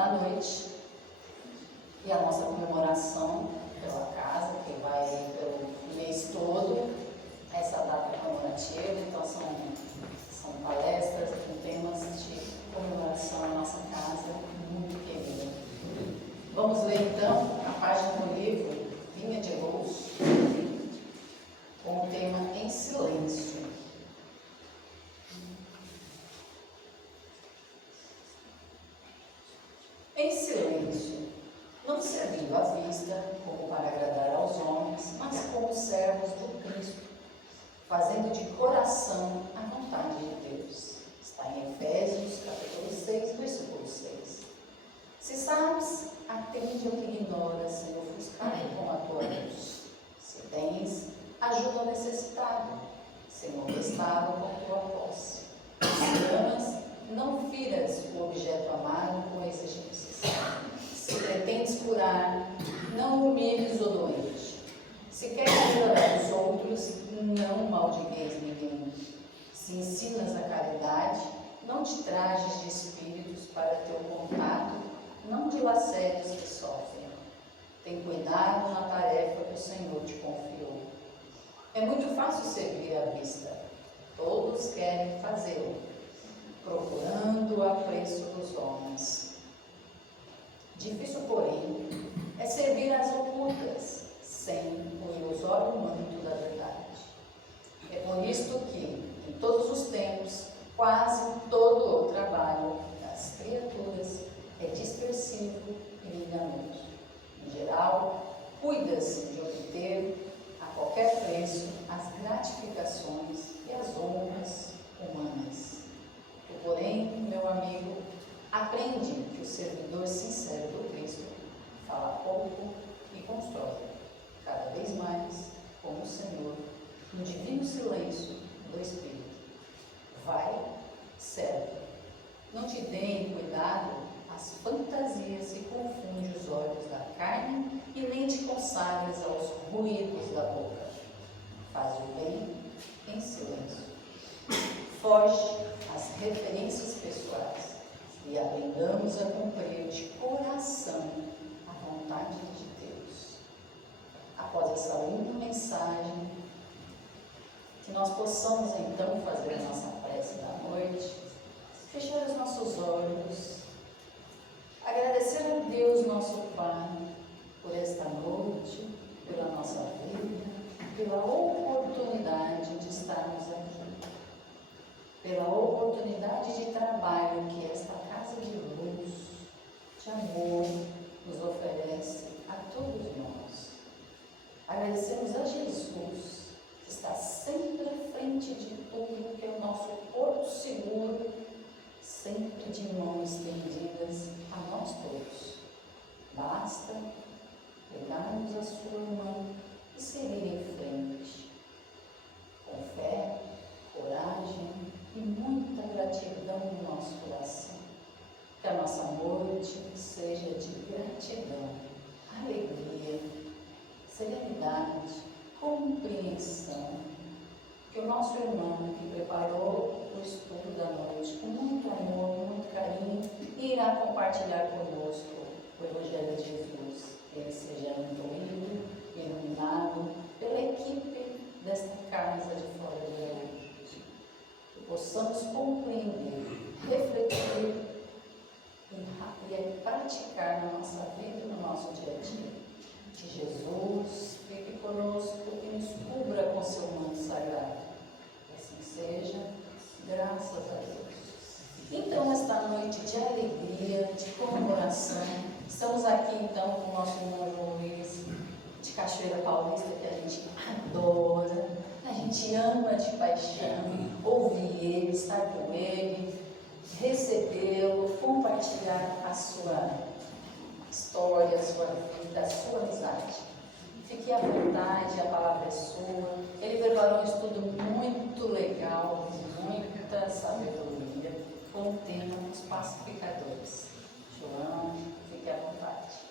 da noite, e a nossa comemoração pela casa, que vai pelo mês todo, essa data comemorativa. Então são palestras com temas de comemoração à nossa casa, muito querida. Vamos ler então a página do livro Vinha de Luz, com o tema Em Silêncio. Em silêncio, não servindo à vista, como para agradar aos homens, mas como servos do Cristo, fazendo de coração a vontade de Deus. Está em Efésios, capítulo 6, versículo 6. Se sabes, atende ao que ignoras, sem ofuscar com a tua luz. Se tens, ajuda ao necessitado, sem molestá-lo com tua posse. Se amas, não firas o objeto amado com exigências. Se pretendes curar, não humilhes o doente. Se queres melhorar os outros, não maldigueis ninguém. Se ensinas a caridade, não te trajes de espíritos para teu contato, não dilaceres os que sofrem. Tem cuidado na tarefa que o Senhor te confiou. É muito fácil servir à vista. Todos querem fazê-lo, procurando o apreço dos homens. Difícil, porém, é servir às ocultas, sem o ilusório manto da verdade. É por isto que, em todos os tempos, quase todo o trabalho das criaturas é dispersivo e enganoso. Em geral, cuida-se de obter, a qualquer preço, as gratificações e as honras humanas. Tu, porém, meu amigo, aprende que o servidor sincero do Cristo fala pouco e constrói, cada vez mais, como o Senhor, no divino silêncio do Espírito. Vai, serve. Não te deem cuidado as fantasias que confundem os olhos da carne e nem te consagres aos ruídos da boca. Faz o bem em silêncio. Foge às referências pessoais e aprendamos a cumprir de coração a vontade de Deus. Após essa linda mensagem, que nós possamos então fazer a nossa prece da noite, fechar os nossos olhos, agradecer a Deus, nosso Pai, por esta noite, pela nossa vida, pela oportunidade de estarmos aqui, pela oportunidade de trabalho que esta casa de luz, de amor, nos oferece a todos nós. Agradecemos a Jesus, que está sempre à frente de tudo, que é o nosso porto seguro, sempre de mãos estendidas a nós todos. Basta pegarmos a sua mão e seguir em frente, com fé, coragem e muita gratidão no nosso coração. Que a nossa noite seja de gratidão, alegria, serenidade, compreensão. Que o nosso irmão que preparou o estudo da noite com muito amor, muito carinho, irá compartilhar conosco o Evangelho de Jesus. Ele seja intuído, iluminado pela equipe desta casa de Fora do Brasil. Que possamos compreender, refletir e praticar na nossa vida e no nosso dia a dia. Que Jesus fique conosco e nos cubra com seu manto sagrado. Que assim seja, graças a Deus. Então, esta noite de alegria, de comemoração, estamos aqui então com o nosso irmão João Luiz, de Cachoeira Paulista, que a gente adora, a gente ama de paixão, ouvir ele, estar com ele, recebê-lo, compartilhar a sua história, a sua vida, a sua amizade. Fique à vontade, a palavra é sua. Ele preparou um estudo muito legal, muita sabedoria, com o tema Os Pacificadores. João, fique à vontade.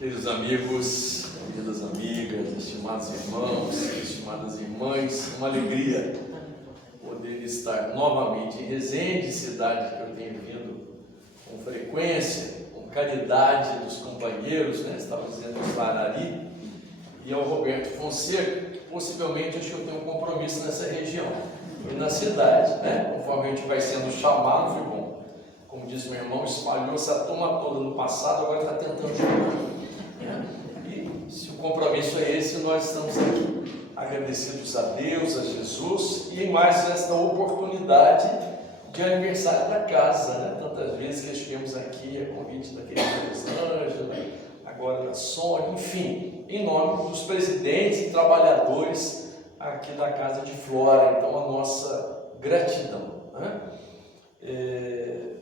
Queridos amigos, queridas amigas, estimados irmãos, estimadas irmãs, uma alegria poder estar novamente em Resende, cidade que eu tenho vindo com frequência, com caridade dos companheiros, estava dizendo os Varari, e ao Roberto Fonseca, que possivelmente acho que eu tenho um compromisso nessa região e na cidade, conforme a gente vai sendo chamado, foi bom. Como diz meu irmão, espalhou-se a turma toda no passado, agora está tentando chamar. E se o compromisso é esse, nós estamos aqui agradecidos a Deus, a Jesus e em mais esta oportunidade de aniversário da casa, tantas vezes que estivemos aqui a convite da querida Rosângela, agora da Sônia, enfim, em nome dos presidentes e trabalhadores aqui da Casa de Flora, então a nossa gratidão.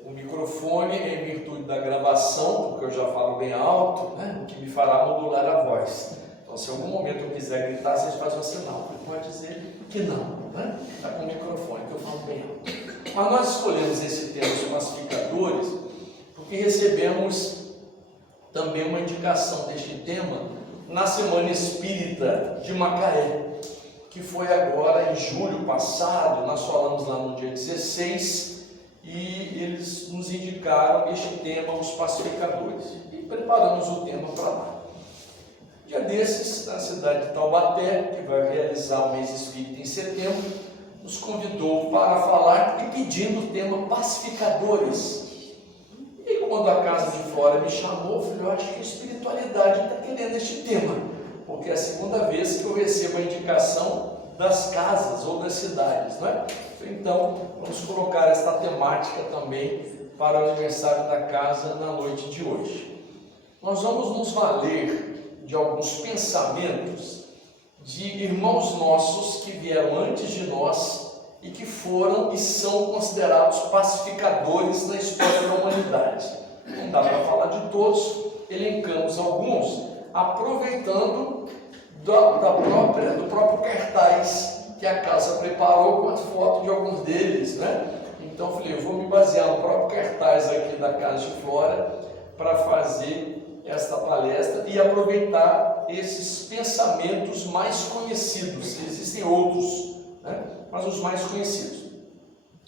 O microfone é em virtude da gravação, porque eu já falo bem alto, o que me fará modular a voz. Então, se em algum momento eu quiser gritar, vocês fazem um sinal. Pode dizer que não, está com o microfone, que eu falo bem alto. Mas nós escolhemos esse tema, os pacificadores, porque recebemos também uma indicação deste tema na Semana Espírita de Macaé, que foi agora em julho passado. Nós falamos lá no dia 16, e eles nos indicaram este tema, os pacificadores, e preparamos o tema para lá. Dia desses, na cidade de Taubaté, que vai realizar o mês espírita em setembro, nos convidou para falar e pedindo o tema pacificadores. E quando a Casa de Flora me chamou, eu falei, eu acho que a espiritualidade está querendo este tema, porque é a segunda vez que eu recebo a indicação das casas ou das cidades, Então, vamos colocar esta temática também para o aniversário da casa na noite de hoje. Nós vamos nos valer de alguns pensamentos de irmãos nossos que vieram antes de nós e que foram e são considerados pacificadores na história da humanidade. Não dá para falar de todos, elencamos alguns, aproveitando do próprio cartaz que a casa preparou com a foto de alguns deles, Então eu falei, eu vou me basear no próprio cartaz aqui da Casa de Flora para fazer esta palestra e aproveitar esses pensamentos mais conhecidos. Existem outros, mas os mais conhecidos.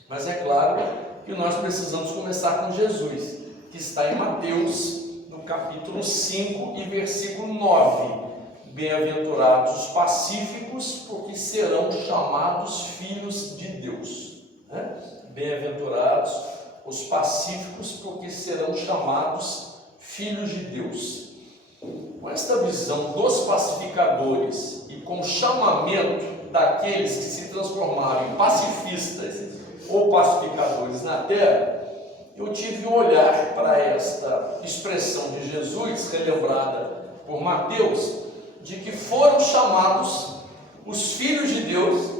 Mas é claro que nós precisamos começar com Jesus, que está em Mateus, no capítulo 5 e versículo 9. Bem-aventurados os pacíficos, porque serão chamados filhos de Deus. Bem-aventurados os pacíficos, porque serão chamados filhos de Deus. Com esta visão dos pacificadores e com o chamamento daqueles que se transformaram em pacifistas ou pacificadores na terra, eu tive um olhar para esta expressão de Jesus, relembrada por Mateus, de que foram chamados os filhos de Deus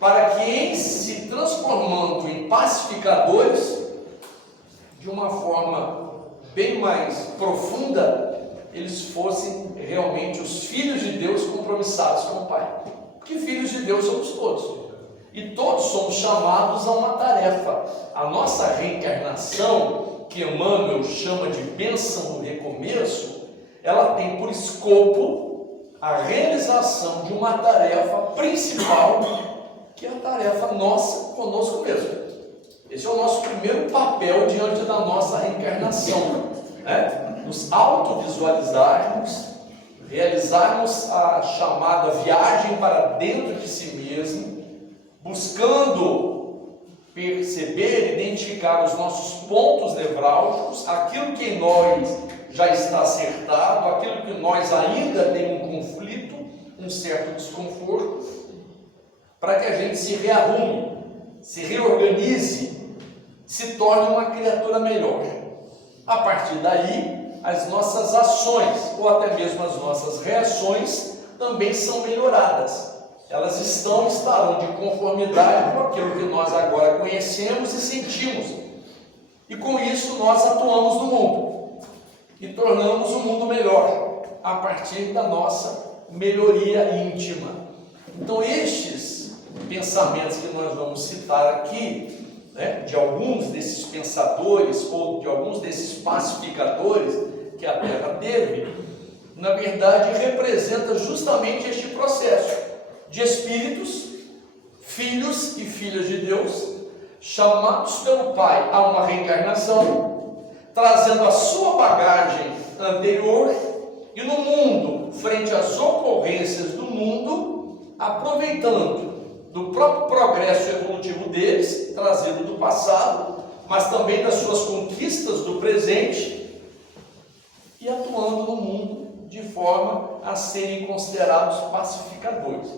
para que, em se transformando em pacificadores, de uma forma bem mais profunda, eles fossem realmente os filhos de Deus compromissados com o Pai. Porque filhos de Deus somos todos, e todos somos chamados a uma tarefa. A nossa reencarnação, que Emmanuel chama de bênção do recomeço, ela tem por escopo a realização de uma tarefa principal, que é a tarefa nossa conosco mesmo. Esse é o nosso primeiro papel diante da nossa reencarnação, nos autovisualizarmos, realizarmos a chamada viagem para dentro de si mesmo, buscando perceber, identificar os nossos pontos nevrálgicos, aquilo que em nós já está acertado, aquilo que nós ainda tem um conflito, um certo desconforto, para que a gente se rearrume, se reorganize, se torne uma criatura melhor. A partir daí, as nossas ações, ou até mesmo as nossas reações, também são melhoradas. Elas estarão de conformidade com aquilo que nós agora conhecemos e sentimos. E com isso nós atuamos no mundo e tornamos o mundo melhor a partir da nossa melhoria íntima. Então estes pensamentos que nós vamos citar aqui, de alguns desses pensadores ou de alguns desses pacificadores que a Terra teve, na verdade, representa justamente este processo de espíritos, filhos e filhas de Deus, chamados pelo Pai a uma reencarnação, trazendo a sua bagagem anterior e no mundo, frente às ocorrências do mundo, aproveitando do próprio progresso evolutivo deles, trazido do passado, mas também das suas conquistas do presente, e atuando no mundo de forma a serem considerados pacificadores.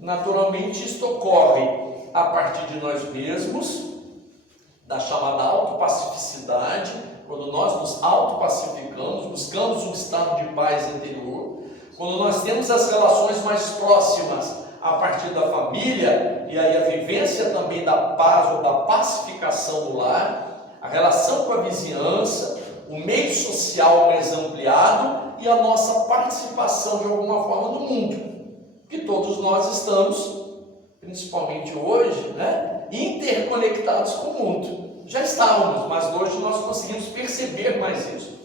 Naturalmente, isto ocorre a partir de nós mesmos, da chamada autopacificidade, quando nós nos autopacificamos, buscamos um estado de paz interior, quando nós temos as relações mais próximas a partir da família, e aí a vivência também da paz ou da pacificação do lar, a relação com a vizinhança, o meio social mais ampliado e a nossa participação de alguma forma no mundo, que todos nós estamos, principalmente hoje, interconectados com o mundo. Já estávamos, mas hoje nós conseguimos perceber mais isso,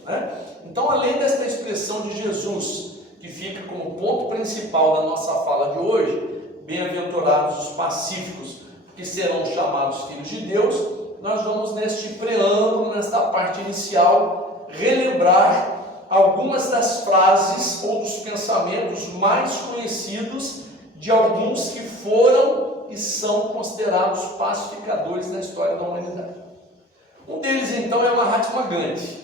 Então, além desta expressão de Jesus, que fica como ponto principal da nossa fala de hoje, bem-aventurados os pacíficos, que serão chamados filhos de Deus, nós vamos neste preâmbulo, nesta parte inicial, relembrar algumas das frases ou dos pensamentos mais conhecidos de alguns que foram e são considerados pacificadores na história da humanidade. Um deles, então, é Mahatma Gandhi,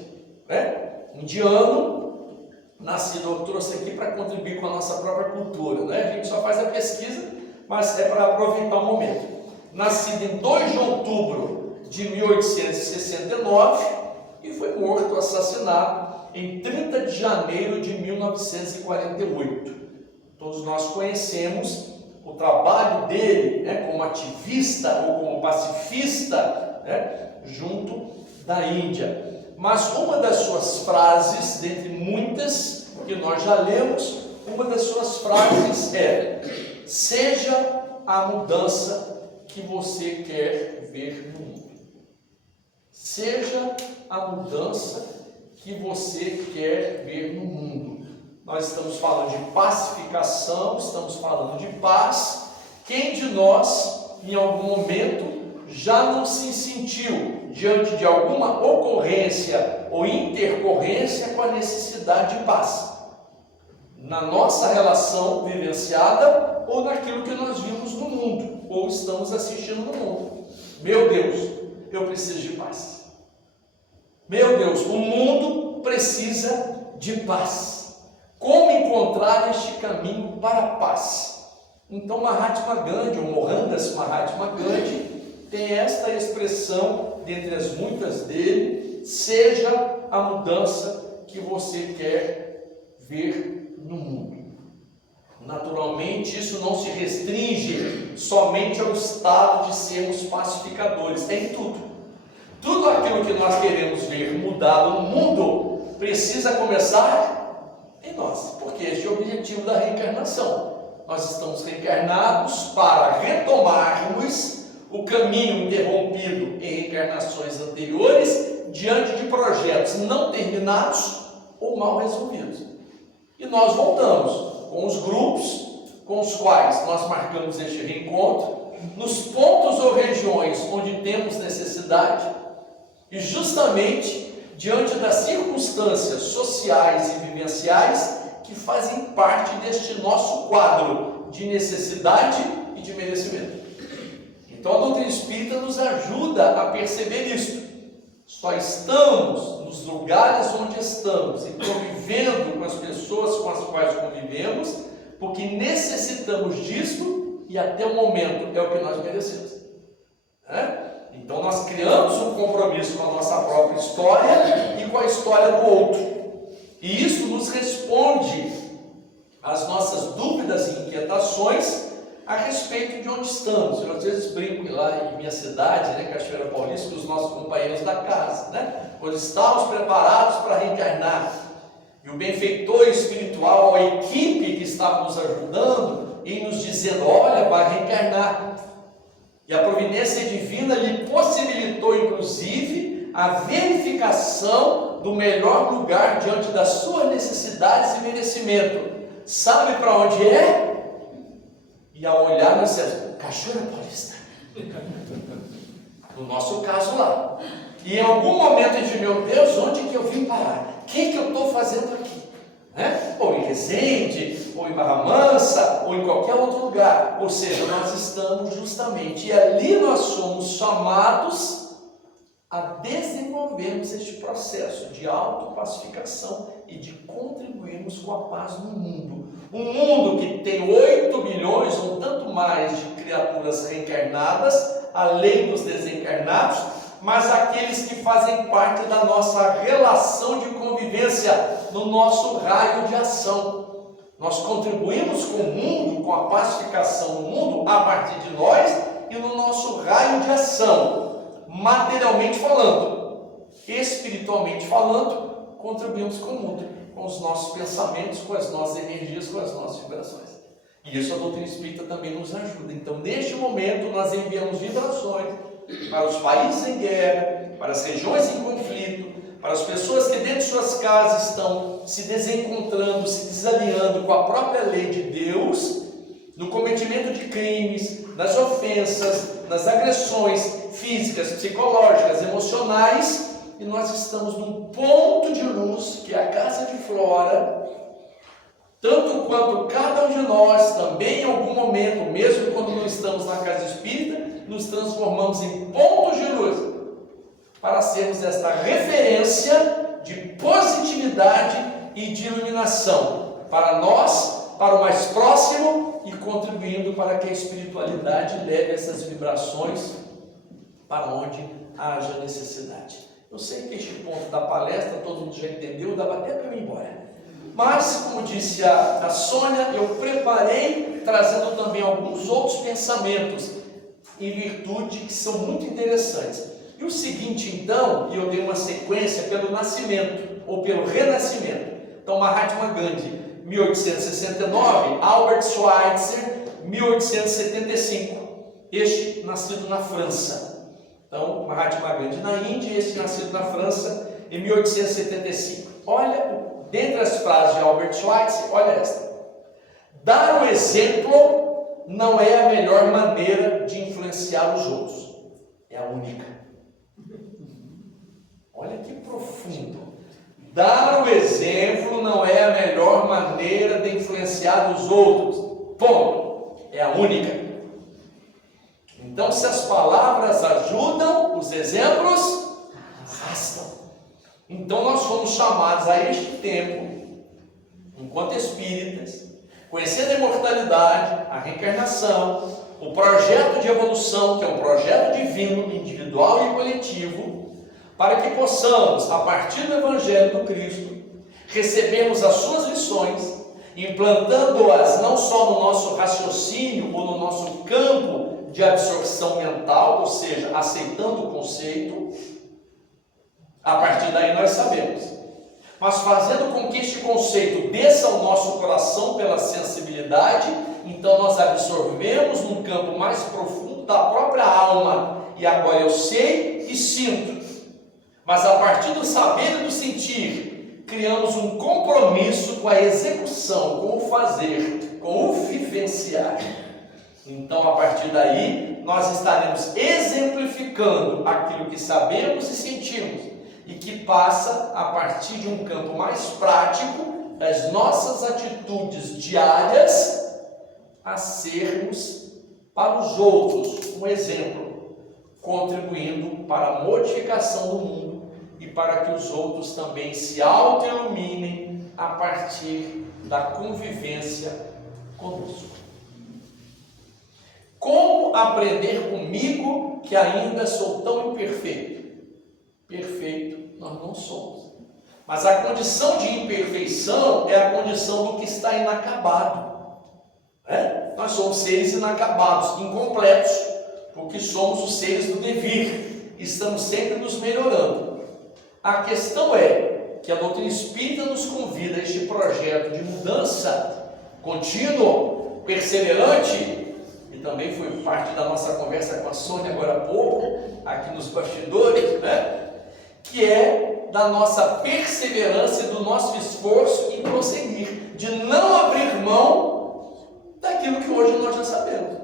indiano, nascido, eu trouxe aqui para contribuir com a nossa própria cultura, A gente só faz a pesquisa, mas é para aproveitar o momento. Nascido em 2 de outubro de 1869 e foi morto, assassinado, em 30 de janeiro de 1948. Todos nós conhecemos o trabalho dele, como ativista ou como pacifista, junto da Índia. Mas uma das suas frases, dentre muitas que nós já lemos, uma das suas frases é: seja a mudança que você quer ver no mundo. Seja a mudança que você quer ver no mundo. Nós estamos falando de pacificação, estamos falando de paz. Quem de nós, em algum momento, já não se sentiu diante de alguma ocorrência ou intercorrência com a necessidade de paz? Na nossa relação vivenciada ou naquilo que nós vimos no mundo, ou estamos assistindo no mundo. Meu Deus, eu preciso de paz. Meu Deus, o mundo precisa de paz. Como encontrar este caminho para a paz? Então Mahatma Gandhi, ou Mohandas Mahatma Gandhi, tem esta expressão, dentre as muitas dele: seja a mudança que você quer ver no mundo. Naturalmente, isso não se restringe somente ao estado de sermos pacificadores, é em tudo. Tudo aquilo que nós queremos ver mudado no mundo precisa começar em nós, porque este é o objetivo da reencarnação. Nós estamos reencarnados para retomarmos o caminho interrompido em reencarnações anteriores, diante de projetos não terminados ou mal resolvidos. E nós voltamos com os grupos com os quais nós marcamos este reencontro, nos pontos ou regiões onde temos necessidade, e justamente diante das circunstâncias sociais e vivenciais que fazem parte deste nosso quadro de necessidade e de merecimento. Então a doutrina espírita nos ajuda a perceber isso. Só estamos nos lugares onde estamos e convivendo com as pessoas com as quais convivemos porque necessitamos disso e até o momento é o que nós merecemos. Então nós criamos um compromisso com a nossa própria história e com a história do outro. E isso nos responde às nossas dúvidas e inquietações a respeito de onde estamos. Eu às vezes brinco lá em minha cidade, Cachoeira Paulista, com os nossos companheiros da casa, quando estávamos preparados para reencarnar, e o benfeitor espiritual, a equipe que estava nos ajudando, e nos dizendo: olha, vai reencarnar. E a providência divina lhe possibilitou, inclusive, a verificação do melhor lugar diante das suas necessidades e merecimento. Sabe para onde é? E ao olhar no céu, Cachoeira Paulista. No nosso caso lá. E em algum momento a gente, meu Deus, onde que eu vim parar? O que eu estou fazendo aqui? Ou em Resende, ou em Barra Mansa, ou em qualquer outro lugar. Ou seja, nós estamos justamente, e ali nós somos chamados a desenvolvermos este processo de autopacificação e de contribuirmos com a paz no mundo. Um mundo que tem 8 bilhões ou tanto mais de criaturas reencarnadas, além dos desencarnados, mas aqueles que fazem parte da nossa relação de convivência, no nosso raio de ação. Nós contribuímos com o mundo, com a pacificação no mundo, a partir de nós e no nosso raio de ação, materialmente falando. Espiritualmente falando, contribuímos com o mundo, com os nossos pensamentos, com as nossas energias, com as nossas vibrações. E isso a doutrina espírita também nos ajuda. Então, neste momento, nós enviamos vibrações para os países em guerra, para as regiões em conflito, para as pessoas que dentro de suas casas estão se desencontrando, se desalinhando com a própria lei de Deus, no cometimento de crimes, nas ofensas, nas agressões físicas, psicológicas, emocionais, e nós estamos num ponto de luz, que é a casa de Flora, tanto quanto cada um de nós também em algum momento, mesmo quando não estamos na casa espírita, nos transformamos em pontos de luz, para sermos esta referência de positividade e de iluminação, para nós, para o mais próximo, e contribuindo para que a espiritualidade leve essas vibrações para onde haja necessidade. Eu sei que este ponto da palestra todo mundo já entendeu, dava até para eu ir embora. Mas, como disse a Sônia, eu preparei trazendo também alguns outros pensamentos em virtude que são muito interessantes. E o seguinte, então, e eu dei uma sequência pelo nascimento ou pelo renascimento. Então, Mahatma Gandhi, 1869, Albert Schweitzer, 1875. Este nascido na França. Então, Mahatma Gandhi na Índia, este nascido na França em 1875. Olha, dentre as frases de Albert Schweitzer, olha esta: dar o exemplo não é a melhor maneira de influenciar os outros, é a única. Olha que profundo. Dar o exemplo não é a melhor maneira de influenciar os outros, ponto, é a única. Então, se as palavras ajudam, os exemplos arrastam. Então, nós fomos chamados a este tempo, enquanto espíritas, conhecendo a imortalidade, a reencarnação, o projeto de evolução, que é um projeto divino, individual e coletivo, para que possamos, a partir do Evangelho do Cristo, recebermos as suas lições, implantando-as não só no nosso raciocínio ou no nosso campo de absorção mental, ou seja, aceitando o conceito, a partir daí nós sabemos, mas fazendo com que este conceito desça ao nosso coração pela sensibilidade, então nós absorvemos num campo mais profundo da própria alma, e agora eu sei e sinto. Mas a partir do saber e do sentir, criamos um compromisso com a execução, com o fazer, com o vivenciar. Então, a partir daí, nós estaremos exemplificando aquilo que sabemos e sentimos, e que passa a partir de um campo mais prático das nossas atitudes diárias a sermos para os outros um exemplo, contribuindo para a modificação do mundo e para que os outros também se auto-iluminem a partir da convivência conosco. Como aprender comigo que ainda sou tão imperfeito? Perfeito nós não somos. Mas a condição de imperfeição é a condição do que está inacabado. Nós somos seres inacabados, incompletos, porque somos os seres do devir. Estamos sempre nos melhorando. A questão é que a doutrina espírita nos convida a este projeto de mudança contínua, perseverante, e também foi parte da nossa conversa com a Sônia agora há pouco, aqui nos bastidores, que é da nossa perseverança e do nosso esforço em prosseguir, de não abrir mão daquilo que hoje nós já sabemos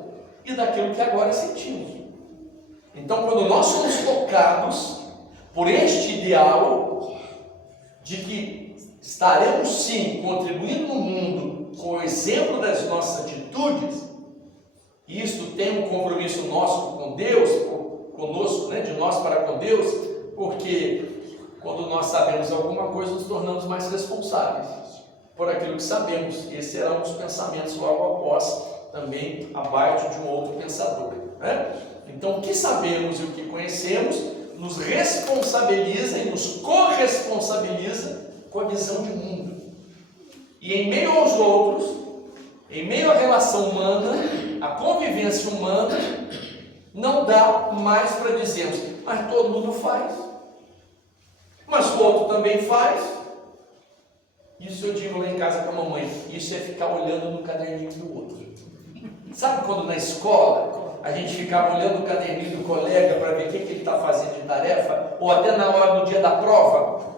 e daquilo que agora sentimos. Então, quando nós somos tocados por este ideal de que estaremos sim contribuindo no mundo com o exemplo das nossas atitudes, e isto tem um compromisso nosso com Deus, conosco, né, de nós para com Deus, porque quando nós sabemos alguma coisa, nos tornamos mais responsáveis por aquilo que sabemos. Esse era um dos pensamentos logo após, também abaixo de um outro pensador, né? Então, o que sabemos e o que conhecemos nos responsabiliza e nos corresponsabiliza com a visão de mundo. E em meio aos outros, em meio à relação humana, à convivência humana, não dá mais para dizermos, mas todo mundo faz, mas o outro também faz. Isso eu digo lá em casa com a mamãe, isso é ficar olhando no caderninho do outro. Sabe quando na escola a gente ficava olhando o caderninho do colega para ver o que ele está fazendo de tarefa, ou até na hora do dia da prova,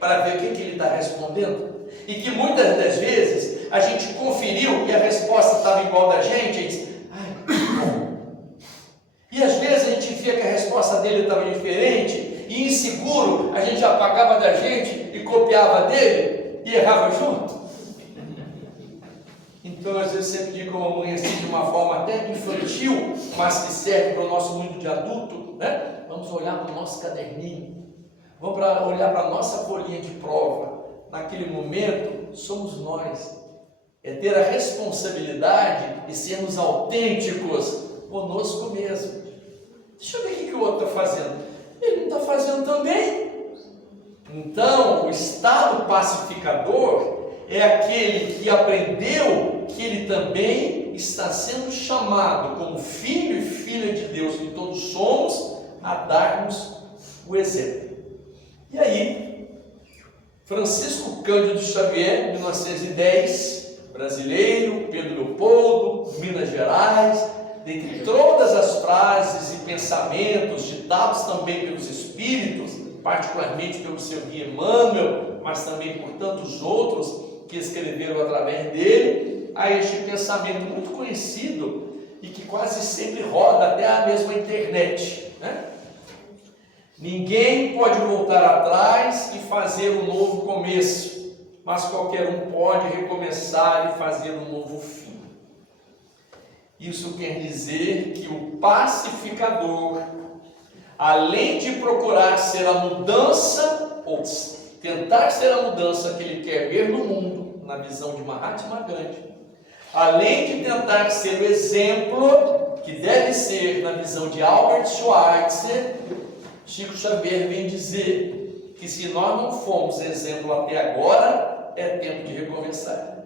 para ver o que ele está respondendo? E que muitas das vezes a gente conferiu e a resposta estava igual da gente, e disse, ai, que bom. E às vezes a gente via que a resposta dele estava diferente, e inseguro, a gente apagava da gente e copiava dele e errava junto. Então, às vezes, sempre digo com a mamãe assim, de uma forma até infantil, mas que serve para o nosso mundo de adulto, né? Vamos olhar para o nosso caderninho, vamos olhar para a nossa folhinha de prova. Naquele momento, somos nós. É ter a responsabilidade e sermos autênticos conosco mesmo. Deixa eu ver o que o outro está fazendo. Ele não está fazendo também? Então, o estado pacificador é aquele que aprendeu que ele também está sendo chamado como filho e filha de Deus, que todos somos, a darmos o exemplo. E aí, Francisco Cândido Xavier, 1910, brasileiro, Pedro Leopoldo, Minas Gerais, dentre todas as frases e pensamentos ditados também pelos Espíritos, particularmente pelo seu guia Emmanuel, mas também por tantos outros que escreveram através dele, há este pensamento muito conhecido e que quase sempre roda até a mesma internet, né? Ninguém pode voltar atrás e fazer um novo começo, mas qualquer um pode recomeçar e fazer um novo fim. Isso quer dizer que o pacificador, além de procurar ser a mudança, ou tentar ser a mudança que ele quer ver no mundo, na visão de Mahatma Gandhi, além de tentar ser o exemplo que deve ser na visão de Albert Schweitzer, Chico Xavier vem dizer que se nós não fomos exemplo até agora, é tempo de recomeçar.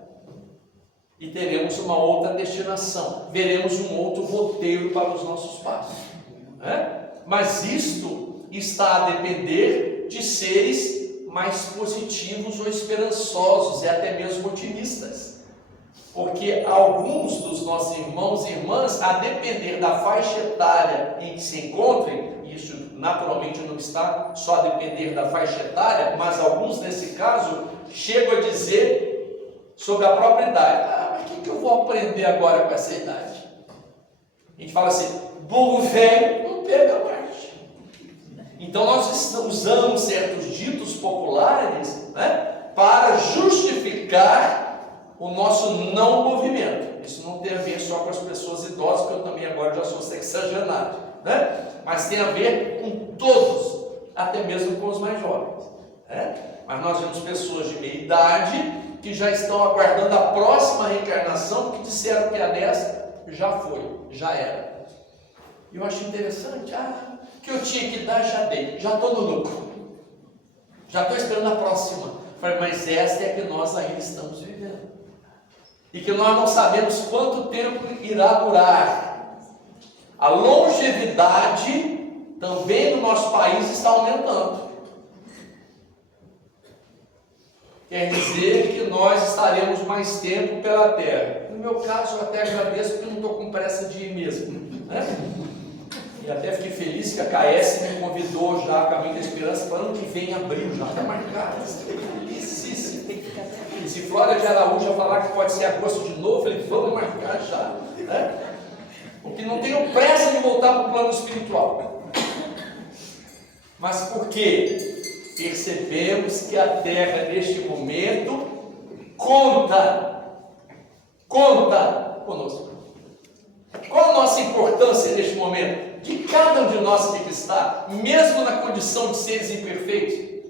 E teremos uma outra destinação, veremos um outro roteiro para os nossos passos, né? Mas isto está a depender de seres mais positivos ou esperançosos e até mesmo otimistas. Porque alguns dos nossos irmãos e irmãs, a depender da faixa etária em que se encontrem, isso naturalmente não está só a depender da faixa etária, mas alguns nesse caso chegam a dizer sobre a própria idade, mas o que eu vou aprender agora com essa idade? A gente fala assim, burro velho não pega mais. Então nós usamos certos ditos populares, né, para justificar o nosso não movimento. Isso não tem a ver só com as pessoas idosas, que eu também agora já sou sexagenário, né? Mas tem a ver com todos, até mesmo com os mais jovens, né? Mas nós vemos pessoas de meia idade que já estão aguardando a próxima reencarnação, porque disseram que a dessa já foi, já era. E eu acho interessante, que eu tinha que dar, já dei, já estou no lucro, já estou esperando a próxima. Falei, mas esta é a que nós ainda estamos vivendo, e que nós não sabemos quanto tempo irá durar. A longevidade também no nosso país está aumentando. Quer dizer que nós estaremos mais tempo pela terra. No meu caso, eu até agradeço, porque eu não estou com pressa de ir mesmo, né? E até fiquei feliz que a KS me convidou já, Caminho da Esperança, para o ano que vem, em abril, já está marcado. Fiquei felicíssimo. E se Flora de Araújo falar que pode ser agosto de novo, eu falei, vamos marcar já. Né? Porque não tenho pressa de voltar para o plano espiritual. Mas por quê? Percebemos que a terra, neste momento, conta conosco. Qual a nossa importância neste momento? De cada um de nós que aqui está, mesmo na condição de seres imperfeitos,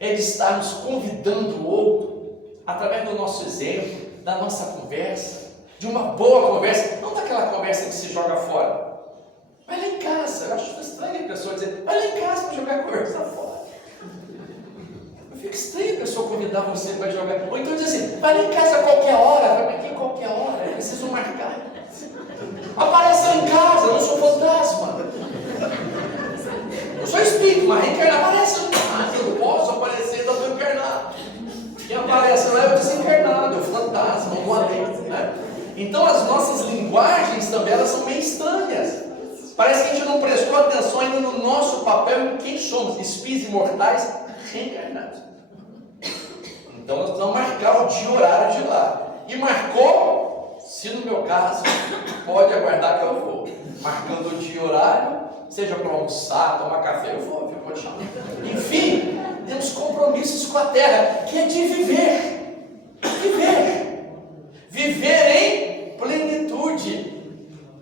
é de estarmos convidando o outro, através do nosso exemplo, da nossa conversa, de uma boa conversa, não daquela conversa que se joga fora. Vai lá em casa. Eu acho estranho a pessoa dizer, vai lá em casa para jogar a conversa fora. Eu fico estranho a pessoa convidar você para jogar. Ou então dizer assim, vai lá em casa a qualquer hora. Vai aqui a qualquer hora, é preciso marcar. Aparece lá em casa, eu não sou fantasma. Eu sou espírito, mas reencarnado. Aparece lá em casa, eu não posso aparecer, eu estou encarnado. Quem aparece lá é o desencarnado, é o fantasma, o além, né? Então as nossas linguagens também, elas são meio estranhas. Parece que a gente não prestou atenção ainda no nosso papel em quem somos, espíritos imortais reencarnados. Então nós precisamos marcar o dia e horário de lá. E marcou, se no meu caso, pode aguardar que eu vou. Marcando o dia e horário, seja para almoçar, tomar café, eu vou, viu? Enfim, temos compromissos com a terra, que é de viver. Viver em plenitude.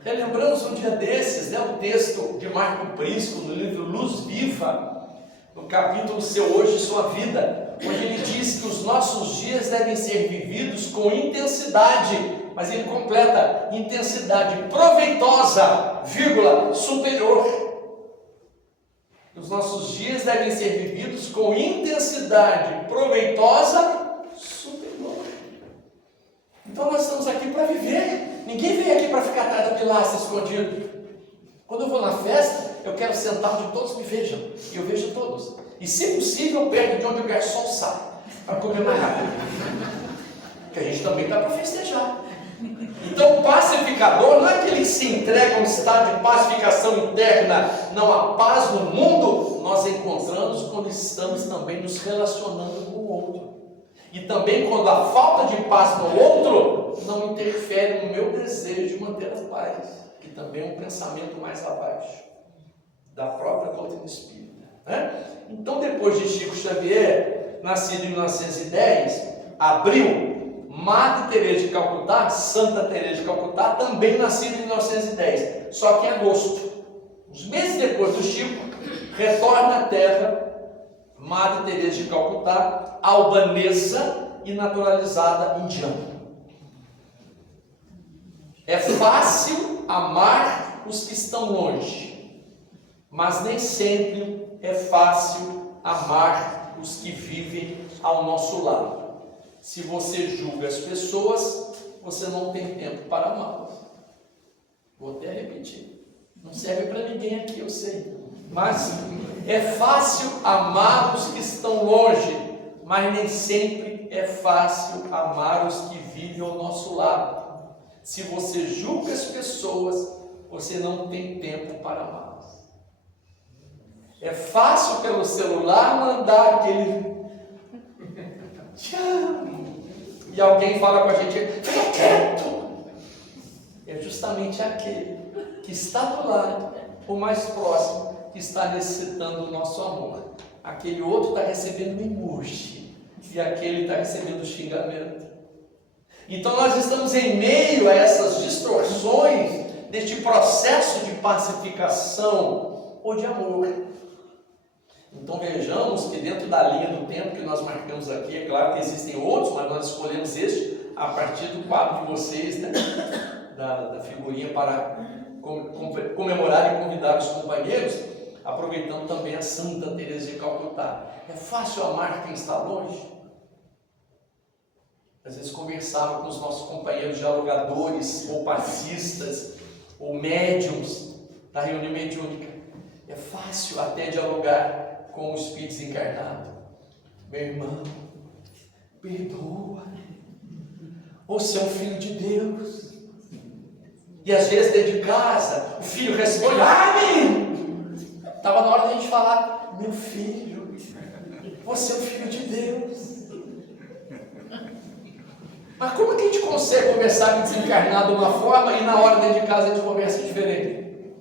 Relembramos um dia desses, um texto de Marco Prisco, no livro Luz Viva, no capítulo Seu Hoje e Sua Vida, onde ele diz que os nossos dias devem ser vividos com intensidade, mas ele completa, intensidade proveitosa, superior. Os nossos dias devem ser vividos com intensidade proveitosa, superior. Então nós estamos aqui para viver. Ninguém veio aqui para ficar atrás da pilastra escondido. Quando eu vou na festa, eu quero sentar onde todos me vejam. E eu vejo todos. E se possível, perto de onde o garçom sai, para comer mais rápido. Porque a gente também está para festejar. Então o pacificador não é aquele que se entrega a um estado de pacificação interna. Não, a paz no mundo nós encontramos quando estamos também nos relacionando com o outro. E também quando a falta de paz no outro não interfere no meu desejo de manter a paz, que também é um pensamento mais abaixo da própria doutrina espírita, né? Então, depois de Chico Xavier, nascido em 1910, abril, Madre Teresa de Calcutá, Santa Teresa de Calcutá, também nascido em 1910, só que em agosto, uns meses depois do Chico, retorna à Terra Madre Teresa de Calcutá, albanesa e naturalizada indiana. É fácil amar os que estão longe, mas nem sempre é fácil amar os que vivem ao nosso lado. Se você julga as pessoas, você não tem tempo para amá-las. Vou até repetir. Não serve para ninguém aqui, eu sei. Mas é fácil amar os que estão longe, mas nem sempre é fácil amar os que vivem ao nosso lado. Se você julga as pessoas, você não tem tempo para amá-las. É fácil pelo celular mandar aquele te amo, e alguém fala com a gente, fica quieto. É justamente aquele que está do lado, o mais próximo, que está necessitando do nosso amor. Aquele outro está recebendo emoji, e aquele está recebendo xingamento. Então nós estamos em meio a essas distorções deste processo de pacificação ou de amor. Então vejamos que dentro da linha do tempo que nós marcamos aqui, é claro que existem outros, mas nós escolhemos este a partir do quadro de vocês, né? da figurinha para comemorar e convidar os companheiros, aproveitando também a Santa Teresa de Calcutá. É fácil amar quem está longe? Às vezes conversava com os nossos companheiros dialogadores, ou passistas, ou médiums da reunião mediúnica. É fácil até dialogar com o espírito desencarnado. Meu irmão, perdoa. Você é um filho de Deus. E às vezes dentro de casa, o filho responde, ai falar: meu filho, você é o Filho de Deus. Mas como que a gente consegue conversar com desencarnado de uma forma e na hora dentro de casa a gente conversa diferente?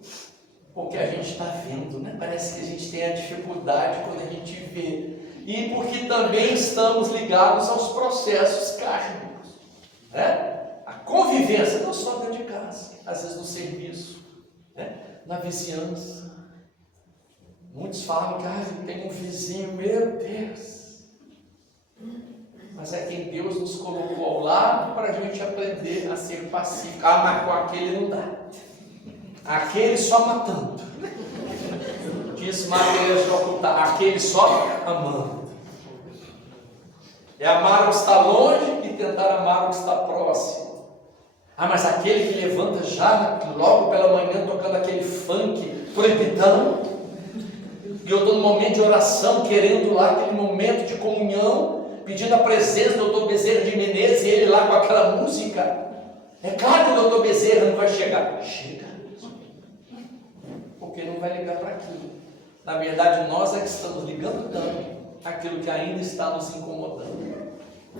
Porque a gente está vendo, né? Parece que a gente tem a dificuldade quando a gente vê. E porque também estamos ligados aos processos kármicos, né? A convivência, não só dentro de casa, às vezes no serviço, né? Na vizinhança. Muitos falam que tem um vizinho, meu Deus. Mas é quem Deus nos colocou ao lado para a gente aprender a ser pacífico. Mas com aquele não dá. Aquele só matando. Diz Mateus de ocultar. Aquele só amando. É amar o que está longe e tentar amar o que está próximo. Mas aquele que levanta já logo pela manhã tocando aquele funk proibidão. E eu estou no momento de oração, querendo lá aquele momento de comunhão, pedindo a presença do Dr. Bezerra de Menezes, e ele lá com aquela música. É claro que o Dr. Bezerra não vai chegar. Chega. Porque não vai ligar para aquilo. Na verdade, nós é que estamos ligando tanto aquilo que ainda está nos incomodando.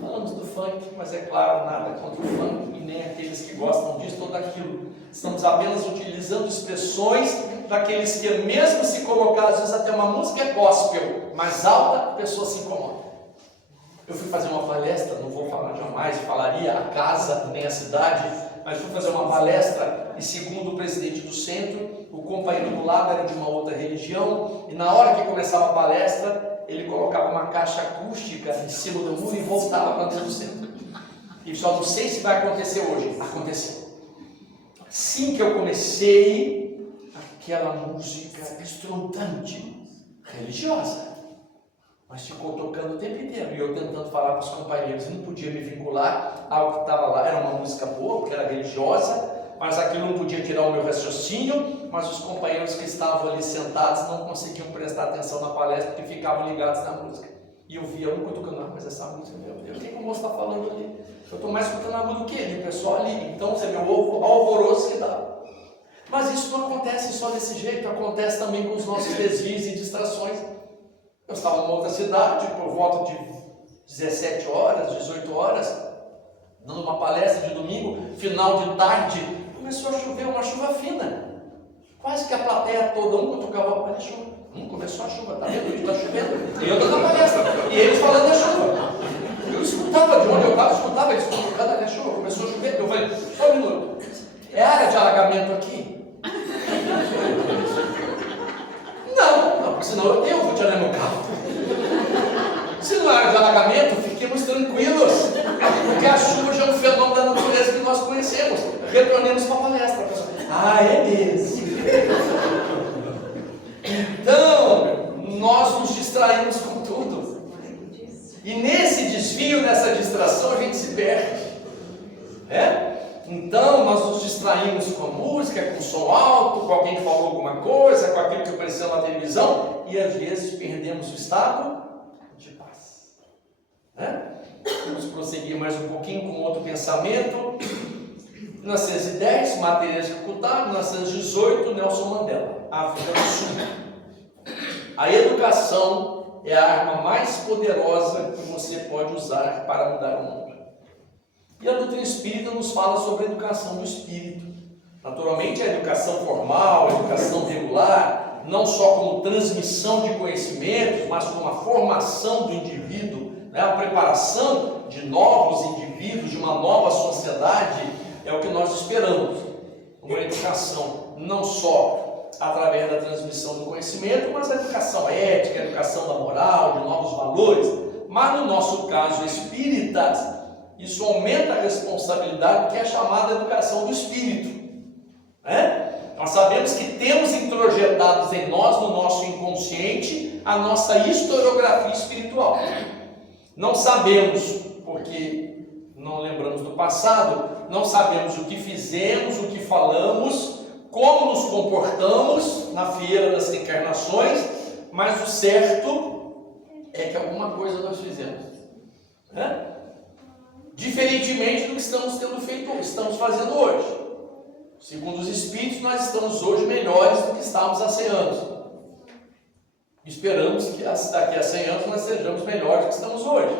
Falamos do funk, mas é claro, nada contra o funk, e nem aqueles que gostam disso, tudo aquilo. Estamos apenas utilizando expressões daqueles que, mesmo se colocar, às vezes até uma música é gospel, mais alta, a pessoa se incomoda. Eu fui fazer uma palestra, não vou falar jamais, falaria a casa, nem a cidade, mas fui fazer uma palestra e, segundo o presidente do centro, o companheiro do lado era de uma outra religião, e na hora que começava a palestra, ele colocava uma caixa acústica em cima do muro e voltava para dentro do centro. E só não sei se vai acontecer hoje. Aconteceu. Assim que eu comecei, aquela música estrondante, religiosa, mas ficou tocando o tempo inteiro, e eu tentando falar para os companheiros, e não podia me vincular ao que estava lá. Era uma música boa, porque era religiosa, mas aquilo não podia tirar o meu raciocínio, mas os companheiros que estavam ali sentados não conseguiam prestar atenção na palestra, porque ficavam ligados na música. E eu via um cutucando: mas essa música, meu Deus, o que o moço está falando ali? Eu estou mais escutando a música do que ele, o pessoal ali. Então você vê o alvoroço que dá. Mas isso não acontece só desse jeito, acontece também com os nossos desvios e distrações. Eu estava numa outra cidade, por volta de 17 horas, 18 horas, dando uma palestra de domingo, final de tarde, começou a chover, uma chuva fina. Quase que a plateia toda, cutucava: olha a chuva. Começou a chuva, está vendo? Está chovendo. E eu dando a palestra, e eles falando da chuva. Eu escutava de onde eu estava, escutava eles colocando a chuva, começou a chover. Eu falei: só um minuto, é área de alagamento aqui? Não, porque senão eu vou tirar meu carro. Se não é área de alagamento, fiquemos tranquilos, porque a chuva já é um fenômeno da natureza que nós conhecemos. Retornemos para a palestra. É mesmo. Então, nós nos distraímos com tudo. E nesse desvio, nessa distração, a gente se perde. Então, nós nos distraímos com a música, com o som alto, com alguém que falou alguma coisa, com aquilo que apareceu na televisão, e às vezes perdemos o estado de paz. Vamos prosseguir mais um pouquinho com outro pensamento. 1910, Matéria de Calcutá. 1918, Nelson Mandela, África do Sul. A educação é a arma mais poderosa que você pode usar para mudar o mundo. E a doutrina espírita nos fala sobre a educação do espírito. Naturalmente, a educação formal, a educação regular, não só como transmissão de conhecimentos, mas como a formação do indivíduo, a preparação de novos indivíduos, de uma nova sociedade, é o que nós esperamos. Uma educação não só através da transmissão do conhecimento, mas a educação ética, a educação da moral, de novos valores. Mas no nosso caso espírita, isso aumenta a responsabilidade, que é a chamada educação do espírito. Nós sabemos que temos introjetados em nós, no nosso inconsciente, a nossa historiografia espiritual. Não sabemos, porque não lembramos do passado, não sabemos o que fizemos, o que falamos, como nos comportamos na feira das encarnações, mas o certo é que alguma coisa nós fizemos. Diferentemente do que estamos fazendo hoje. Segundo os Espíritos, nós estamos hoje melhores do que estávamos há 100 anos. Esperamos que daqui a 100 anos nós sejamos melhores do que estamos hoje.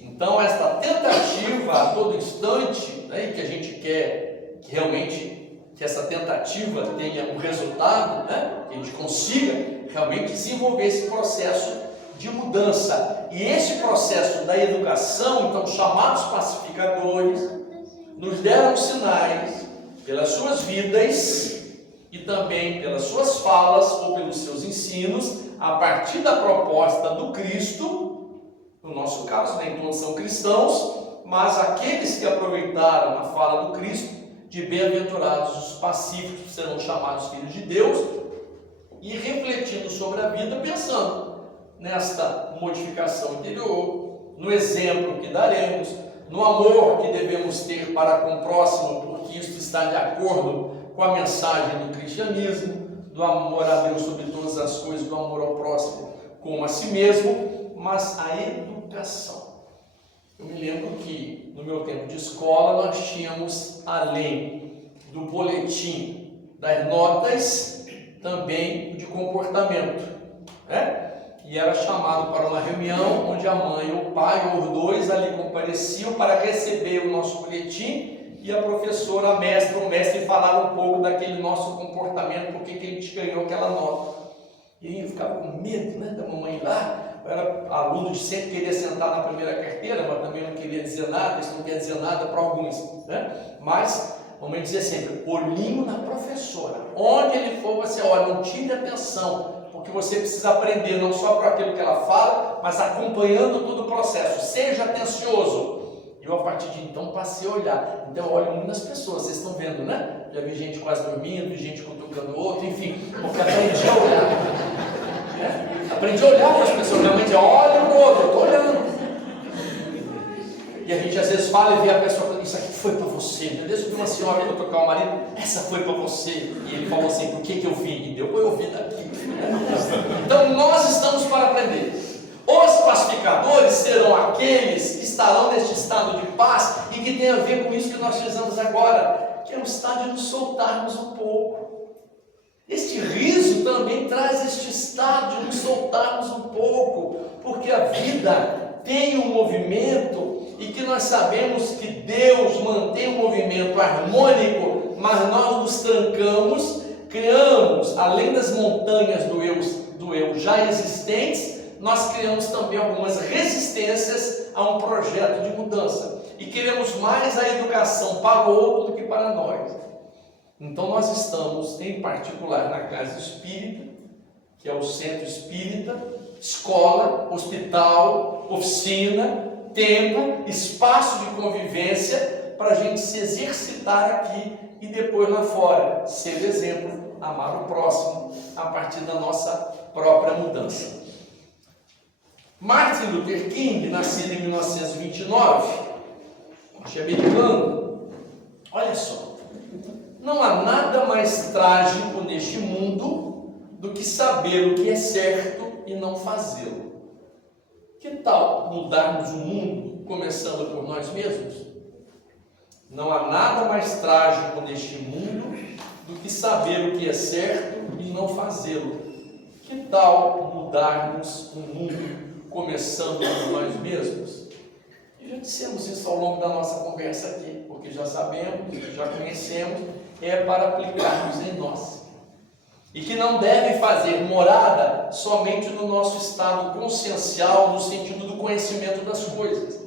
Então, esta tentativa a todo instante, né, que a gente quer que realmente que essa tentativa tenha um resultado, né, que a gente consiga realmente desenvolver esse processo de mudança. E esse processo da educação, então, chamados pacificadores, nos deram sinais pelas suas vidas e também pelas suas falas ou pelos seus ensinos, a partir da proposta do Cristo. No nosso caso, nem todos são cristãos, mas aqueles que aproveitaram a fala do Cristo, de bem-aventurados os pacíficos serão chamados filhos de Deus, e refletindo sobre a vida, pensando nesta modificação interior, no exemplo que daremos, no amor que devemos ter para com o próximo, porque isto está de acordo com a mensagem do cristianismo, do amor a Deus sobre todas as coisas, do amor ao próximo como a si mesmo, mas a educação. Eu me lembro que no meu tempo de escola nós tínhamos, além do boletim das notas, também de comportamento, né? E era chamado para uma reunião onde a mãe, o pai ou os dois ali compareciam para receber o nosso boletim, e a professora, a mestra, o mestre falaram um pouco daquele nosso comportamento, porque que a gente ganhou aquela nota. E eu ficava com medo, né, da mamãe lá. Eu era aluno de sempre querer sentar na primeira carteira, mas também não queria dizer nada. Isso não quer dizer nada para alguns, né? Mas a mamãe dizia sempre: olhinho na professora, onde ele for você olha, não tire atenção, porque você precisa aprender não só para aquilo que ela fala, mas acompanhando todo o processo. Seja atencioso. Eu, a partir de então, passei a olhar. Então, eu olho muito nas pessoas, vocês estão vendo, né? Já vi gente quase dormindo, vi gente cutucando o outro, enfim, porque aprendi a olhar. Né? Aprendi a olhar para as pessoas, realmente, olha para o outro, eu estou olhando. E a gente às vezes fala e vê a pessoa falando: isso aqui foi para você. Meu Deus, eu vi uma senhora que tocar o marido, essa foi para você. E ele falou assim: por que eu vi? E deu para eu ouvir daqui. Então, nós estamos para aprender. Os pacificadores serão aqueles que estarão neste estado de paz e que tem a ver com isso que nós fizemos agora, que é o estado de nos soltarmos um pouco. Este riso também traz este estado de nos soltarmos um pouco, porque a vida tem um movimento e que nós sabemos que Deus mantém um movimento harmônico, mas nós nos trancamos, criamos, além das montanhas do eu já existentes, nós criamos também algumas resistências a um projeto de mudança e queremos mais a educação para o outro do que para nós. Então nós estamos, em particular, na casa espírita, que é o centro espírita, escola, hospital, oficina, templo, espaço de convivência para a gente se exercitar aqui e depois lá fora, ser exemplo, amar o próximo a partir da nossa própria mudança. Martin Luther King, nascido em 1929, norte-americano, olha só: não há nada mais trágico neste mundo do que saber o que é certo e não fazê-lo. Que tal mudarmos o mundo, começando por nós mesmos? Não há nada mais trágico neste mundo do que saber o que é certo e não fazê-lo. Que tal mudarmos o mundo, começando por nós mesmos? E já dissemos isso ao longo da nossa conversa aqui, porque já sabemos, já conhecemos, é para aplicarmos em nós. E que não deve fazer morada somente no nosso estado consciencial, no sentido do conhecimento das coisas,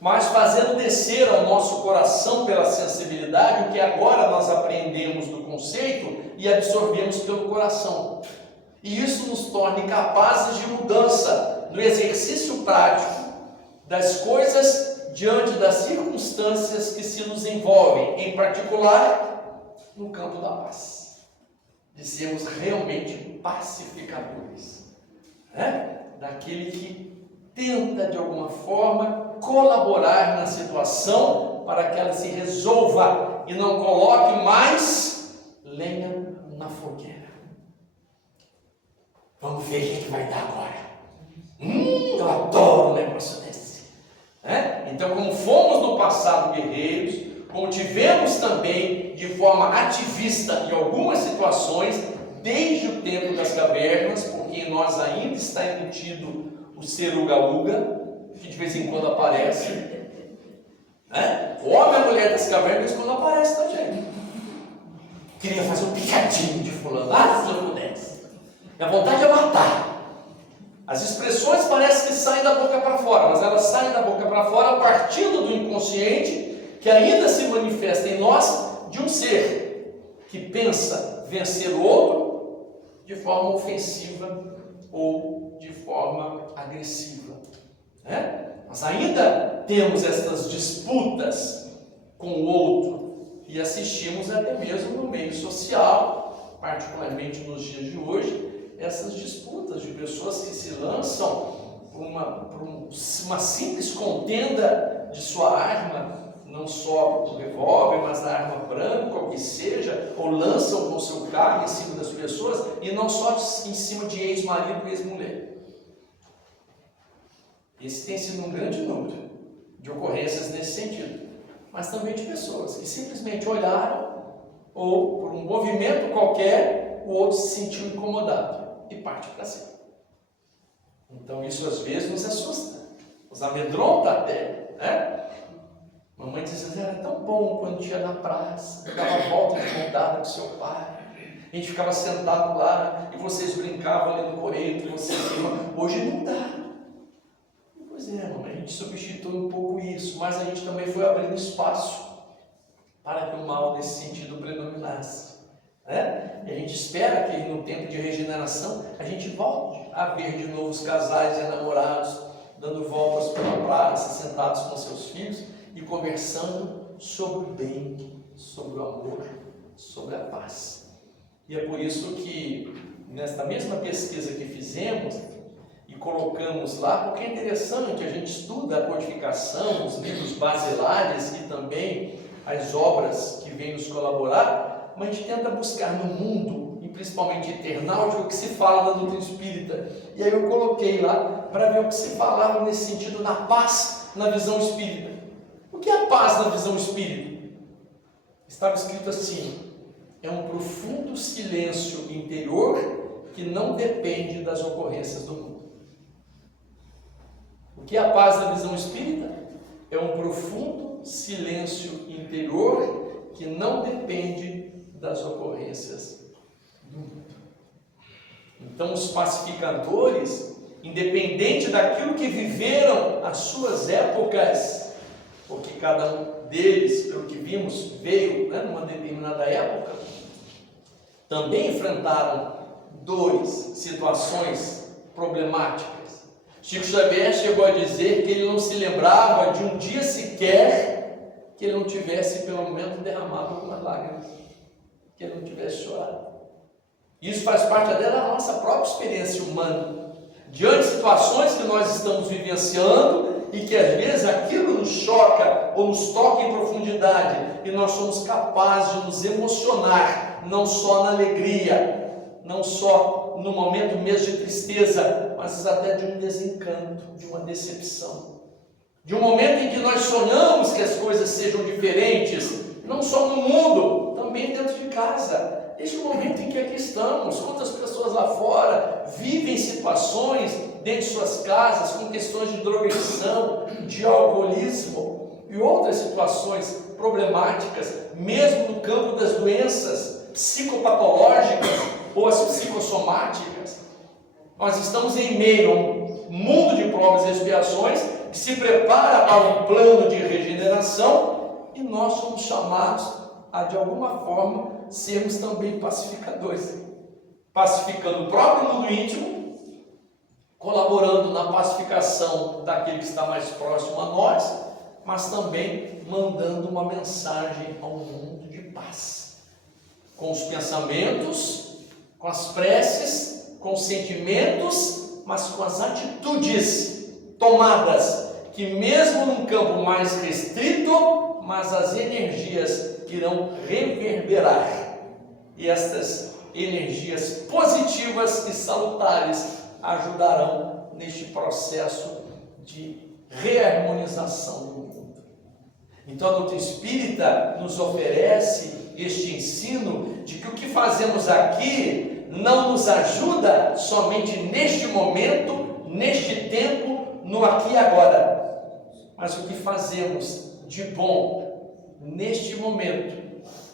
mas fazendo descer ao nosso coração pela sensibilidade o que agora nós aprendemos do conceito e absorvemos pelo coração. E isso nos torne capazes de mudança no exercício prático das coisas diante das circunstâncias que se nos envolvem, em particular no campo da paz. De sermos realmente pacificadores, né? Daquele que tenta de alguma forma colaborar na situação para que ela se resolva e não coloque mais lenha na fogueira. Vamos ver o que vai dar agora. Eu adoro um negócio desse, né? Então, como fomos no passado guerreiros, como tivemos também de forma ativista em algumas situações, desde o tempo das cavernas, porque em nós nós ainda está embutido o ser uga-uga, que de vez em quando aparece. Né? O homem e a mulher das cavernas, quando aparece na gente. Queria fazer um picadinho de fulano. Ah, se eu pudesse. Minha vontade é matar. As expressões parecem que saem da boca para fora, mas elas saem da boca para fora partindo do inconsciente, que ainda se manifesta em nós, de um ser que pensa vencer o outro de forma ofensiva ou de forma agressiva. Né? Nós ainda temos essas disputas com o outro e assistimos até mesmo no meio social, particularmente nos dias de hoje, essas disputas de pessoas que se lançam por uma simples contenda de sua arma, não só o revólver, mas a arma branca, ou que seja, ou lançam com o seu carro em cima das pessoas, e não só em cima de ex-marido e ex-mulher. Esse tem sido um grande número de ocorrências nesse sentido, mas também de pessoas que simplesmente olharam, ou por um movimento qualquer, o outro se sentiu incomodado e parte para cima. Então isso às vezes nos assusta, nos amedronta até, né? Mamãe dizia assim, era tão bom quando ia na praça, dava volta de mão dada com seu pai, a gente ficava sentado lá e vocês brincavam ali no coreto, hoje não dá. Pois é, mamãe, a gente substitui um pouco isso, mas a gente também foi abrindo espaço para que o mal nesse sentido predominasse. Né? E a gente espera que no tempo de regeneração a gente volte a ver de novo os casais e namorados dando voltas pela praça, sentados com seus filhos e conversando sobre o bem, sobre o amor, sobre a paz. E é por isso que nesta mesma pesquisa que fizemos e colocamos lá, porque é interessante, a gente estuda a codificação, os livros basilares e também as obras que vêm nos colaborar, mas a gente tenta buscar no mundo, e principalmente internautica, o que se fala da doutrina espírita. E aí eu coloquei lá para ver o que se falava nesse sentido da paz na visão espírita. O que é a paz na visão espírita? Estava escrito assim: é um profundo silêncio interior que não depende das ocorrências do mundo. O que é a paz na visão espírita? É um profundo silêncio interior que não depende das ocorrências do mundo. Então os pacificadores, independente daquilo que viveram as suas épocas, porque cada um deles, pelo que vimos, veio numa determinada época, também enfrentaram dores, situações problemáticas. Chico Xavier chegou a dizer que ele não se lembrava de um dia sequer que ele não tivesse pelo menos derramado algumas lágrimas, que ele não tivesse chorado. Isso faz parte até da nossa própria experiência humana, diante de situações que nós estamos vivenciando e que às vezes aquilo nos choca ou nos toca em profundidade e nós somos capazes de nos emocionar, não só na alegria, não só no momento mesmo de tristeza, mas até de um desencanto, de uma decepção, de um momento em que nós sonhamos que as coisas sejam diferentes, não só no mundo, também dentro de casa. Desde o momento em que aqui estamos, quantas pessoas lá fora vivem situações dentro de suas casas com questões de drogadição, de alcoolismo e outras situações problemáticas, mesmo no campo das doenças psicopatológicas ou as psicossomáticas. Nós estamos em meio a um mundo de provas e expiações que se prepara para um plano de regeneração e nós somos chamados a, de alguma forma, sermos também pacificadores, pacificando o próprio mundo íntimo, colaborando na pacificação daquele que está mais próximo a nós, mas também mandando uma mensagem ao mundo de paz, com os pensamentos, com as preces, com os sentimentos, mas com as atitudes tomadas, que mesmo num campo mais restrito, mas as energias irão reverberar, e estas energias positivas e salutares ajudarão neste processo de reharmonização do mundo. Então a doutrina espírita nos oferece este ensino de que o que fazemos aqui não nos ajuda somente neste momento, neste tempo, no aqui e agora, mas o que fazemos de bom neste momento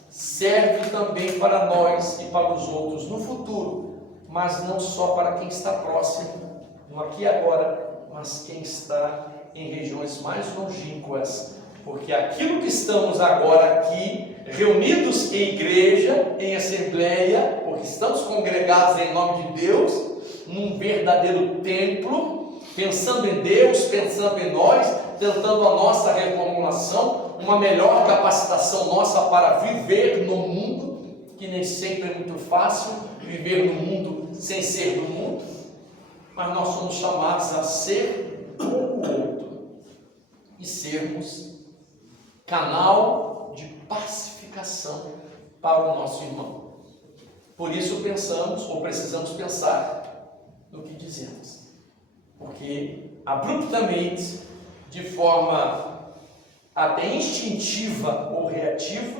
serve também para nós e para os outros no futuro, mas não só para quem está próximo, no aqui e agora, mas quem está em regiões mais longínquas, porque aquilo que estamos agora aqui, reunidos em igreja, em assembleia, porque estamos congregados em nome de Deus, num verdadeiro templo, pensando em Deus, pensando em nós, tentando a nossa reformulação, uma melhor capacitação nossa para viver no mundo, que nem sempre é muito fácil viver no mundo sem ser do mundo, mas nós somos chamados a ser o outro e sermos canal de pacificação para o nosso irmão. Por isso pensamos, ou precisamos pensar no que dizemos, porque abruptamente, de forma até instintiva ou reativa,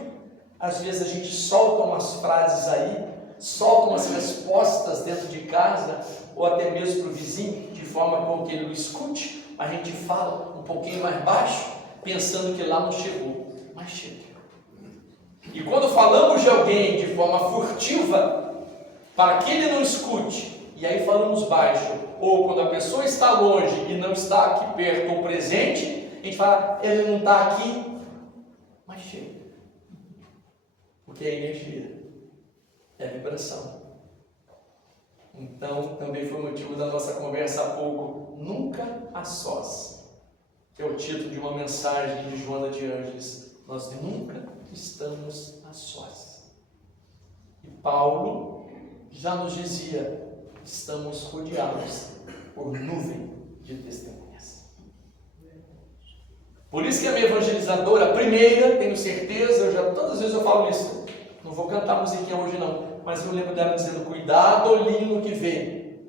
às vezes a gente solta umas frases aí, solta umas respostas dentro de casa, ou até mesmo para o vizinho, de forma com que ele o escute, a gente fala um pouquinho mais baixo, pensando que lá não chegou, mas chega. E quando falamos de alguém de forma furtiva, para que ele não escute, e aí falamos baixo, ou quando a pessoa está longe e não está aqui perto ou presente, a gente fala, ele não está aqui, mas chega. Porque é energia, é vibração. Então, também foi o motivo da nossa conversa há pouco, nunca a sós. Que é o título de uma mensagem de Joana de Anjos. Nós nunca estamos a sós. E Paulo já nos dizia, estamos rodeados por nuvem de testemunhas. Por isso que a minha evangelizadora, a primeira, tenho certeza, todas as vezes eu falo isso, não vou cantar musiquinha hoje não, mas eu lembro dela dizendo, cuidado olhinho no que vê.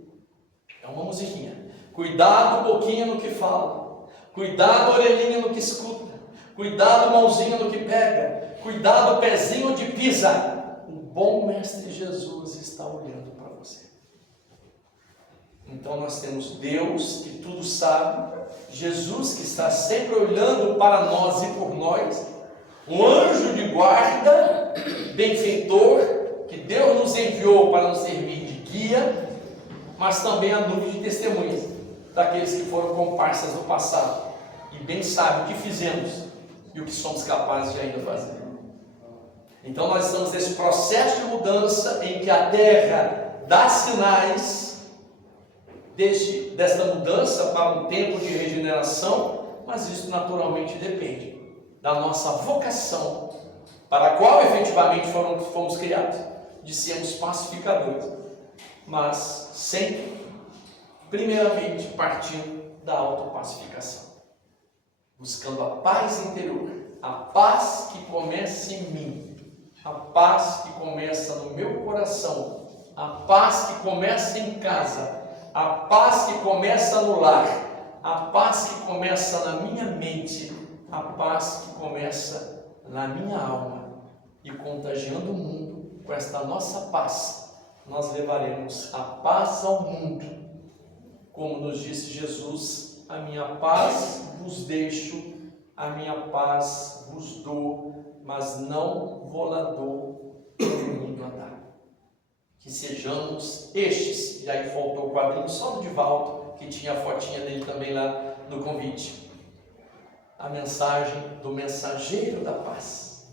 É uma musiquinha. Cuidado boquinha no que fala. Cuidado orelhinha no que escuta. Cuidado mãozinha no que pega. Cuidado pezinho onde pisa. O bom mestre Jesus está olhando para você. Então nós temos Deus que tudo sabe, Jesus que está sempre olhando para nós e por nós, um anjo de guarda, benfeitor, que Deus nos enviou para nos servir de guia, mas também a nuvem de testemunhas, daqueles que foram comparsas no passado, e bem sabem o que fizemos e o que somos capazes de ainda fazer. Então nós estamos nesse processo de mudança em que a terra dá sinais desta mudança para um tempo de regeneração, mas isso naturalmente depende da nossa vocação, para a qual efetivamente fomos criados, de sermos pacificadores, mas sempre, primeiramente, partindo da autopacificação, buscando a paz interior, a paz que começa em mim, a paz que começa no meu coração, a paz que começa em casa, a paz que começa no lar, a paz que começa na minha mente, a paz que começa na minha alma, e contagiando o mundo com esta nossa paz, nós levaremos a paz ao mundo, como nos disse Jesus, a minha paz vos deixo, a minha paz vos dou, mas não vou-la dou como o mundo a dá. Que sejamos estes, e aí faltou o quadrinho só do Divaldo, que tinha a fotinha dele também lá no convite, a mensagem do mensageiro da paz,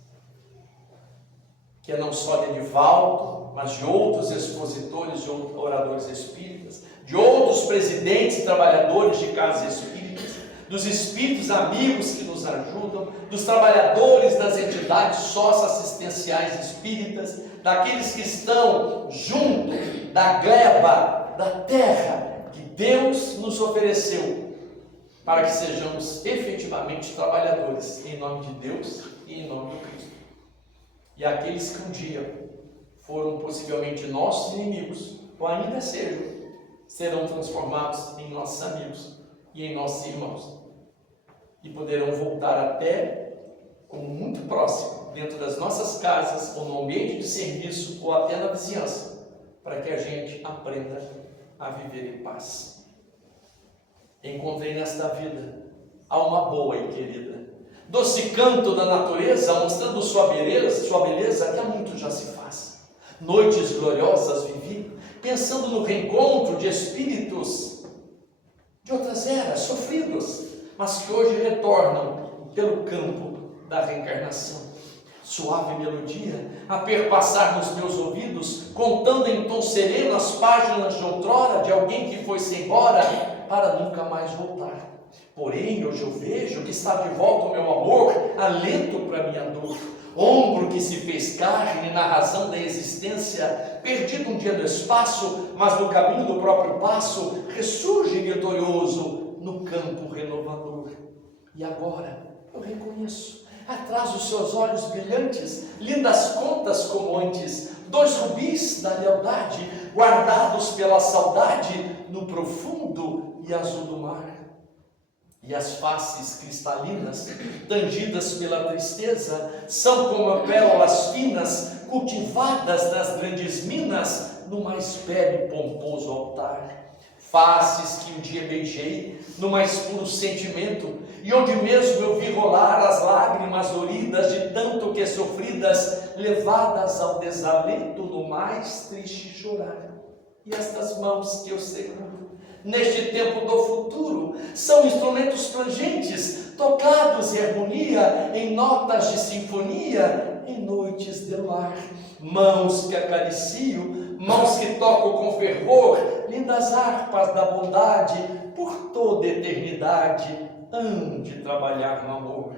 que é não só de Divaldo, mas de outros expositores, de oradores espíritas, de outros presidentes e trabalhadores de casas espíritas, dos espíritos amigos que nos ajudam, dos trabalhadores das entidades socioassistenciais espíritas, daqueles que estão junto da gleba, da terra que Deus nos ofereceu, para que sejamos efetivamente trabalhadores em nome de Deus e em nome do Cristo. E aqueles que um dia foram possivelmente nossos inimigos, ou ainda sejam, serão transformados em nossos amigos e em nossos irmãos, e poderão voltar até como muito próximo, dentro das nossas casas, ou no ambiente de serviço, ou até na vizinhança, para que a gente aprenda a viver em paz. Encontrei nesta vida alma boa e querida, doce canto da natureza, mostrando sua beleza que há muito já se faz. Noites gloriosas vivi, pensando no reencontro de espíritos de outras eras, sofridos, mas que hoje retornam pelo campo da reencarnação. Suave melodia a perpassar nos meus ouvidos, contando em tom sereno as páginas de outrora de alguém que foi-se embora para nunca mais voltar. Porém, hoje eu vejo que está de volta o meu amor, alento para minha dor, ombro que se fez carne na razão da existência, perdido um dia no espaço, mas no caminho do próprio passo, ressurge vitorioso no campo renovador. E agora eu reconheço, atrás dos seus olhos brilhantes, lindas contas como antes, dois rubis da lealdade, guardados pela saudade no profundo e azul do mar. E as faces cristalinas, tangidas pela tristeza, são como pérolas finas, cultivadas nas grandes minas, no mais belo e pomposo altar. Faces que um dia beijei, no mais puro sentimento, e onde mesmo eu vi rolar as lágrimas doridas, de tanto que sofridas, levadas ao desalento, no mais triste chorar. E estas mãos que eu seguro, neste tempo do futuro, são instrumentos plangentes, tocados em harmonia, em notas de sinfonia, em noites de lar. Mãos que acaricio, mãos que tocam com fervor, lindas harpas da bondade, por toda a eternidade, hão de trabalhar no amor.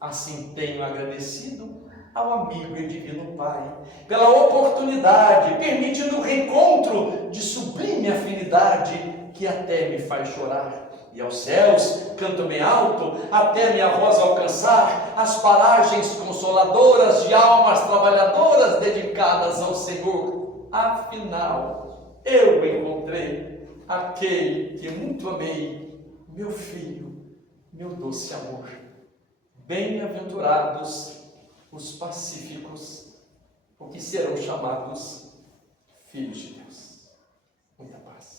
Assim tenho agradecido ao amigo e divino Pai, pela oportunidade, permitindo o reencontro de sublime afinidade, que até me faz chorar. E aos céus canto bem alto, até minha voz alcançar as paragens consoladoras de almas trabalhadoras dedicadas ao Senhor. Afinal, eu encontrei aquele que muito amei, meu filho, meu doce amor. Bem-aventurados os pacíficos, porque serão chamados filhos de Deus. Muita paz.